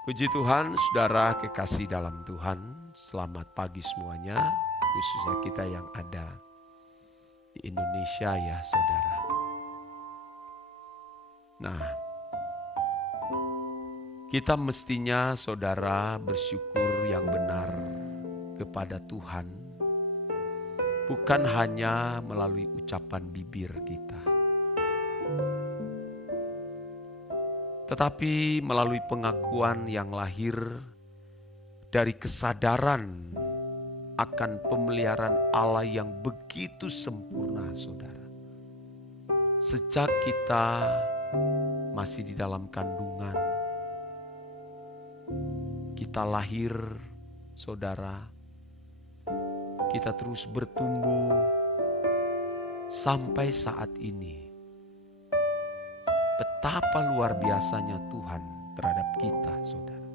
Puji Tuhan, saudara kekasih dalam Tuhan, selamat pagi semuanya, khususnya kita yang ada di Indonesia ya saudara. Nah, kita mestinya saudara bersyukur yang benar kepada Tuhan, bukan hanya melalui ucapan bibir kita, tetapi melalui pengakuan yang lahir dari kesadaran akan pemeliharaan Allah yang begitu sempurna, saudara. Sejak kita masih di dalam kandungan, kita lahir, saudara, kita terus bertumbuh sampai saat ini. Betapa luar biasanya Tuhan terhadap kita, saudara.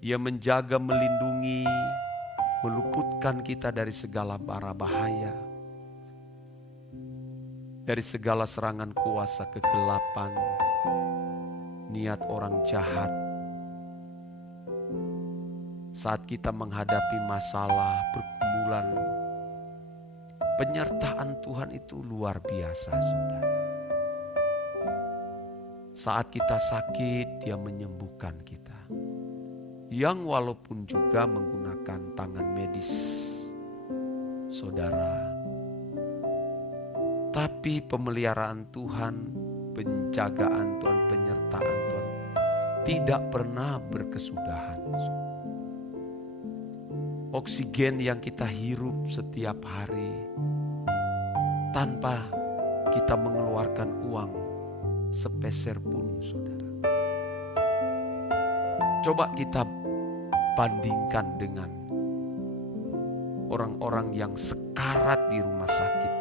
Dia menjaga, melindungi, meluputkan kita dari segala bara bahaya, dari segala serangan kuasa kegelapan, niat orang jahat. Saat kita menghadapi masalah, pergumulan, penyertaan Tuhan itu luar biasa, saudara. Saat kita sakit, Dia menyembuhkan kita. Yang walaupun juga menggunakan tangan medis, saudara. Tapi pemeliharaan Tuhan, penjagaan Tuhan, penyertaan Tuhan tidak pernah berkesudahan. Oksigen yang kita hirup setiap hari tanpa kita mengeluarkan uang sepeser pun, saudara. Coba kita bandingkan dengan orang-orang yang sekarat di rumah sakit,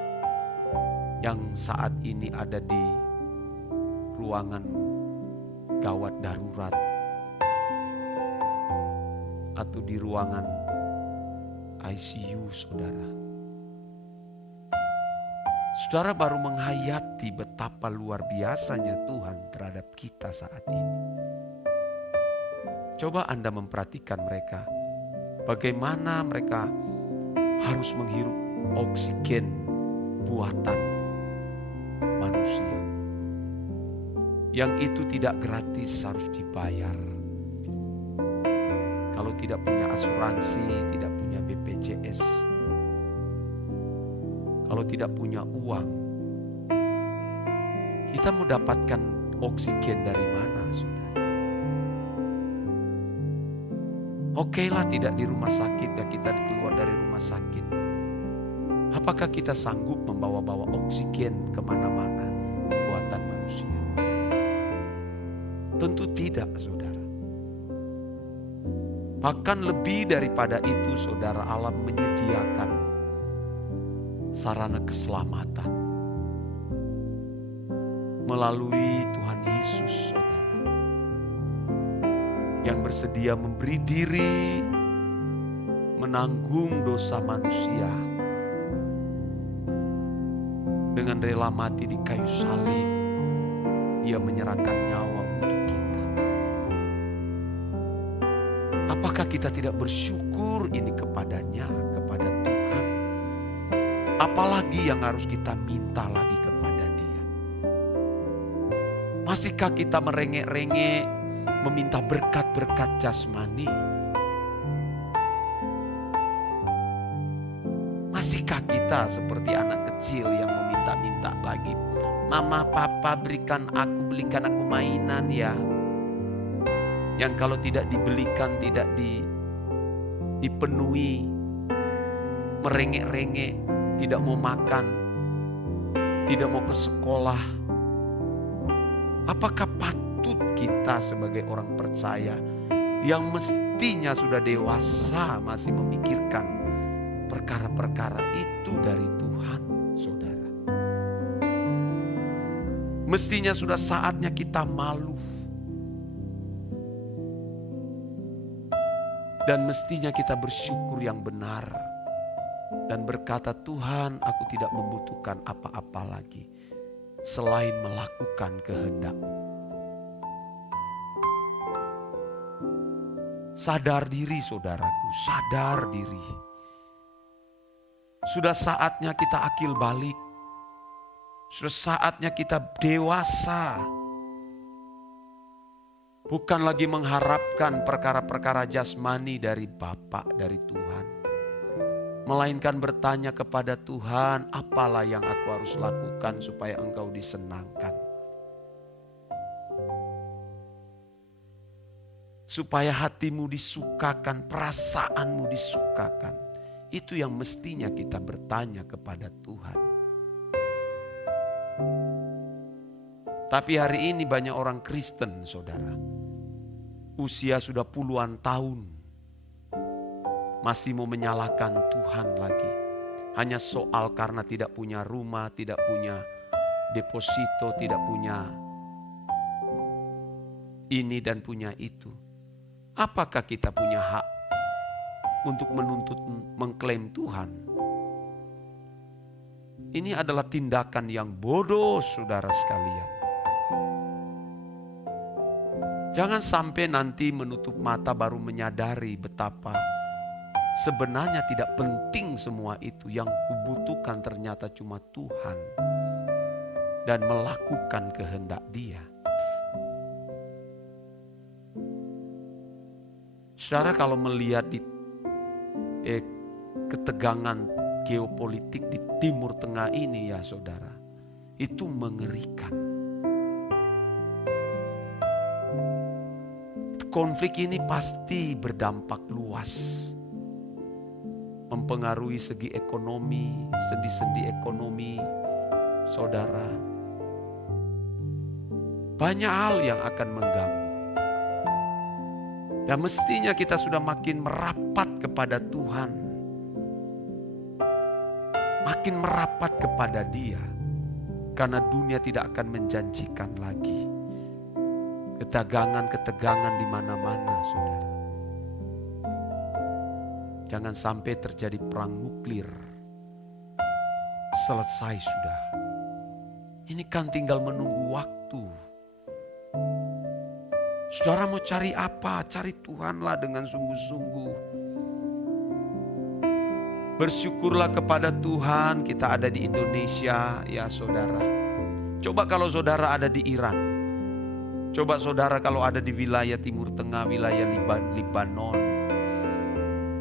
yang saat ini ada di ruangan gawat darurat atau di ruangan ICU, saudara. Saudara baru menghayati betapa luar biasanya Tuhan terhadap kita saat ini. Coba Anda memperhatikan mereka, bagaimana mereka harus menghirup oksigen buatan manusia. Yang itu tidak gratis, harus dibayar. Kalau tidak punya asuransi, tidak punya BPJS, kalau tidak punya uang, kita mau dapatkan oksigen dari mana, saudara? Oke lah tidak di rumah sakit, ya kita keluar dari rumah sakit. Apakah kita sanggup membawa-bawa oksigen kemana-mana buatan manusia? Tentu tidak, saudara. Bahkan lebih daripada itu, saudara, Allah menyediakan sarana keselamatan melalui Tuhan Yesus, saudara, yang bersedia memberi diri, menanggung dosa manusia, dengan rela mati di kayu salib. Dia menyerahkan nyawa untuk kita. Apakah kita tidak bersyukur ini kepadanya, kepada Tuhan? Apalagi yang harus kita minta lagi kepada Dia? Masihkah kita merengek-rengek meminta berkat-berkat jasmani? Masihkah kita seperti anak kecil yang meminta-minta lagi? Mama, papa belikan aku mainan ya. Yang kalau tidak dibelikan, tidak dipenuhi, merengek-rengek, tidak mau makan, tidak mau ke sekolah. Apakah patut kita sebagai orang percaya yang mestinya sudah dewasa masih memikirkan perkara-perkara itu dari Tuhan, saudara? Mestinya sudah saatnya kita malu. Dan mestinya kita bersyukur yang benar. Dan berkata, Tuhan, aku tidak membutuhkan apa-apa lagi selain melakukan kehendak-Mu. Sadar diri saudaraku, sadar diri. Sudah saatnya kita akil balik. Sudah saatnya kita dewasa. Bukan lagi mengharapkan perkara-perkara jasmani dari Bapa, dari Tuhan. Melainkan bertanya kepada Tuhan, apalah yang aku harus lakukan supaya Engkau disenangkan. Supaya hatimu disukakan, perasaanmu disukakan. Itu yang mestinya kita bertanya kepada Tuhan. Tapi hari ini banyak orang Kristen, saudara. Usia sudah puluhan tahun. Masih mau menyalahkan Tuhan lagi. Hanya soal karena tidak punya rumah, tidak punya deposito, tidak punya ini dan punya itu. Apakah kita punya hak untuk menuntut, mengklaim Tuhan? Ini adalah tindakan yang bodoh, saudara sekalian. Jangan sampai nanti menutup mata baru menyadari betapa sebenarnya tidak penting semua itu. Yang kubutuhkan ternyata cuma Tuhan dan melakukan kehendak Dia. Saudara, kalau melihat di ketegangan geopolitik di Timur Tengah ini ya saudara, itu mengerikan. Konflik ini pasti berdampak luas. Mempengaruhi segi ekonomi, sendi-sendi ekonomi saudara. Banyak hal yang akan mengganggu. Dan mestinya kita sudah makin merapat kepada Tuhan. Makin merapat kepada Dia. Karena dunia tidak akan menjanjikan lagi ketegangan-ketegangan di mana-mana, saudara. Jangan sampai terjadi perang nuklir. Selesai sudah. Ini kan tinggal menunggu waktu. Saudara mau cari apa? Cari Tuhanlah dengan sungguh-sungguh. Bersyukurlah kepada Tuhan kita ada di Indonesia ya saudara. Coba kalau saudara ada di Iran. Coba saudara kalau ada di wilayah Timur Tengah, wilayah Libanon.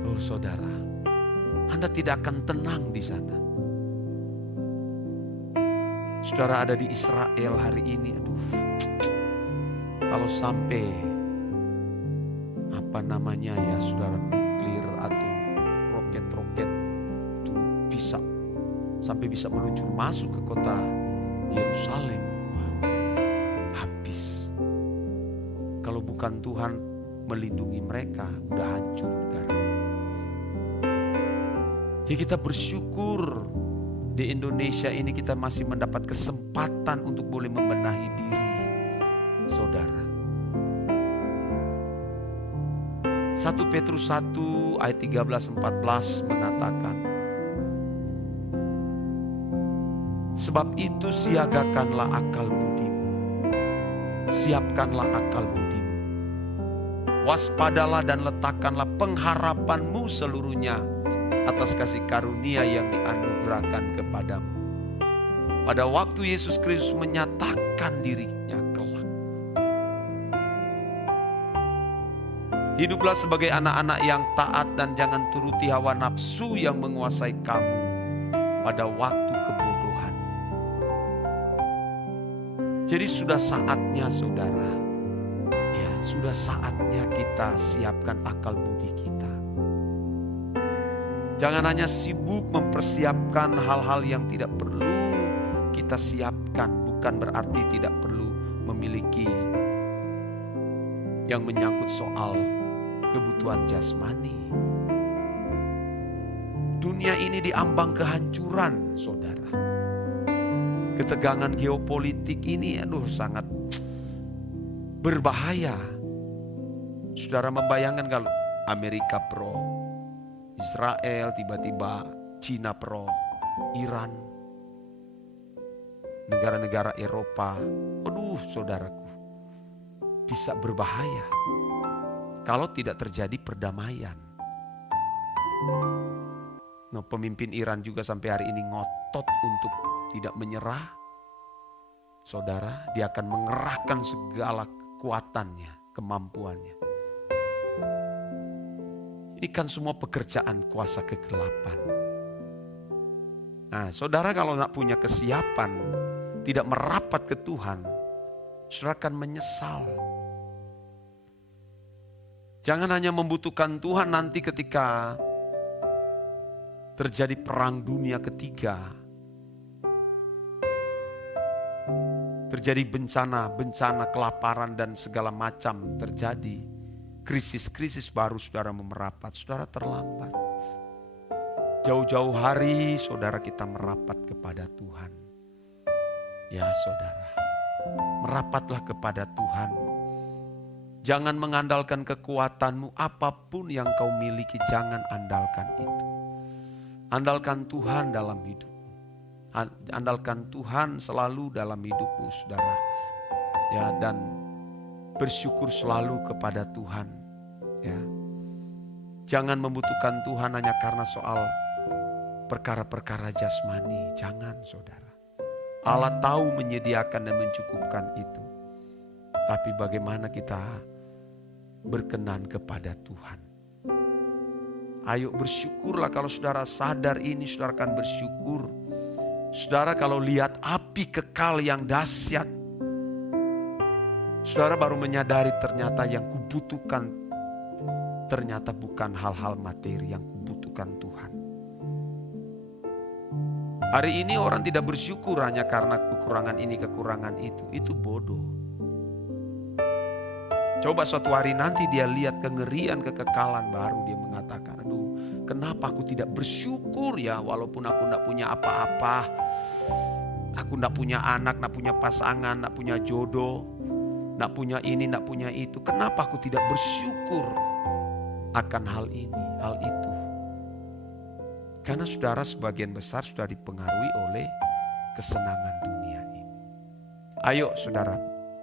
Oh saudara, Anda tidak akan tenang di sana. Saudara ada di Israel hari ini, aduh. Kalau sampai saudara nuklir atau roket-roket itu sampai bisa meluncur masuk ke kota Yerusalem, habis. Kalau bukan Tuhan melindungi mereka, udah hancur negara. Jadi kita bersyukur di Indonesia ini kita masih mendapat kesempatan untuk boleh membenahi diri, saudara. 1 Petrus 1 ayat 13-14 mengatakan, sebab itu siagakanlah akal budimu, siapkanlah akal budimu, waspadalah dan letakkanlah pengharapanmu seluruhnya atas kasih karunia yang dianugerahkan kepadamu. Pada waktu Yesus Kristus menyatakan dirinya kelak. Hiduplah sebagai anak-anak yang taat dan jangan turuti hawa nafsu yang menguasai kamu pada waktu kebodohan. Jadi sudah saatnya saudara, ya sudah saatnya kita siapkan akal budi kita. Jangan hanya sibuk mempersiapkan hal-hal yang tidak perlu kita siapkan. Bukan berarti tidak perlu memiliki yang menyangkut soal kebutuhan jasmani. Dunia ini diambang kehancuran, saudara. Ketegangan geopolitik ini sangat berbahaya. Saudara membayangkan kalau Amerika pro Israel, tiba-tiba Cina pro Iran, negara-negara Eropa. Aduh saudaraku, bisa berbahaya. kalau tidak terjadi perdamaian. Nah, pemimpin Iran juga sampai hari ini ngotot untuk tidak menyerah. Saudara, dia akan mengerahkan segala kekuatannya, kemampuannya. Ini kan semua pekerjaan kuasa kegelapan. Nah, saudara kalau nggak punya kesiapan, tidak merapat ke Tuhan, saudara akan menyesal. Jangan hanya membutuhkan Tuhan nanti ketika terjadi perang dunia ketiga, terjadi bencana kelaparan dan segala macam terjadi. Krisis-krisis baru saudara merapat, saudara terlambat. Jauh-jauh hari saudara kita merapat kepada Tuhan. Ya saudara, merapatlah kepada Tuhan. Jangan mengandalkan kekuatanmu, apapun yang kau miliki jangan andalkan itu. Andalkan Tuhan dalam hidupmu. Andalkan Tuhan selalu dalam hidupmu saudara. Ya, dan bersyukur selalu kepada Tuhan. Ya. Jangan membutuhkan Tuhan hanya karena soal perkara-perkara jasmani. Jangan saudara. Allah tahu menyediakan dan mencukupkan itu. Tapi bagaimana kita berkenan kepada Tuhan. Ayo bersyukurlah kalau saudara sadar ini, saudara akan bersyukur. Saudara kalau lihat api kekal yang dahsyat, saudara baru menyadari ternyata yang kubutuhkan ternyata bukan hal-hal materi, yang kubutuhkan Tuhan. Hari ini orang tidak bersyukur hanya karena kekurangan ini, kekurangan itu. Itu bodoh. Coba suatu hari nanti dia lihat kengerian, kekekalan, baru dia mengatakan, aduh kenapa aku tidak bersyukur ya, walaupun aku tidak punya apa-apa. Aku tidak punya anak, tidak punya pasangan, tidak punya jodoh, tidak punya ini, tidak punya itu. Kenapa aku tidak bersyukur akan hal ini, hal itu? Karena saudara sebagian besar sudah dipengaruhi oleh kesenangan dunia ini. Ayo saudara,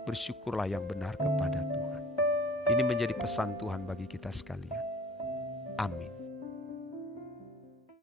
bersyukurlah yang benar kepada Tuhan. Ini menjadi pesan Tuhan bagi kita sekalian. Amin.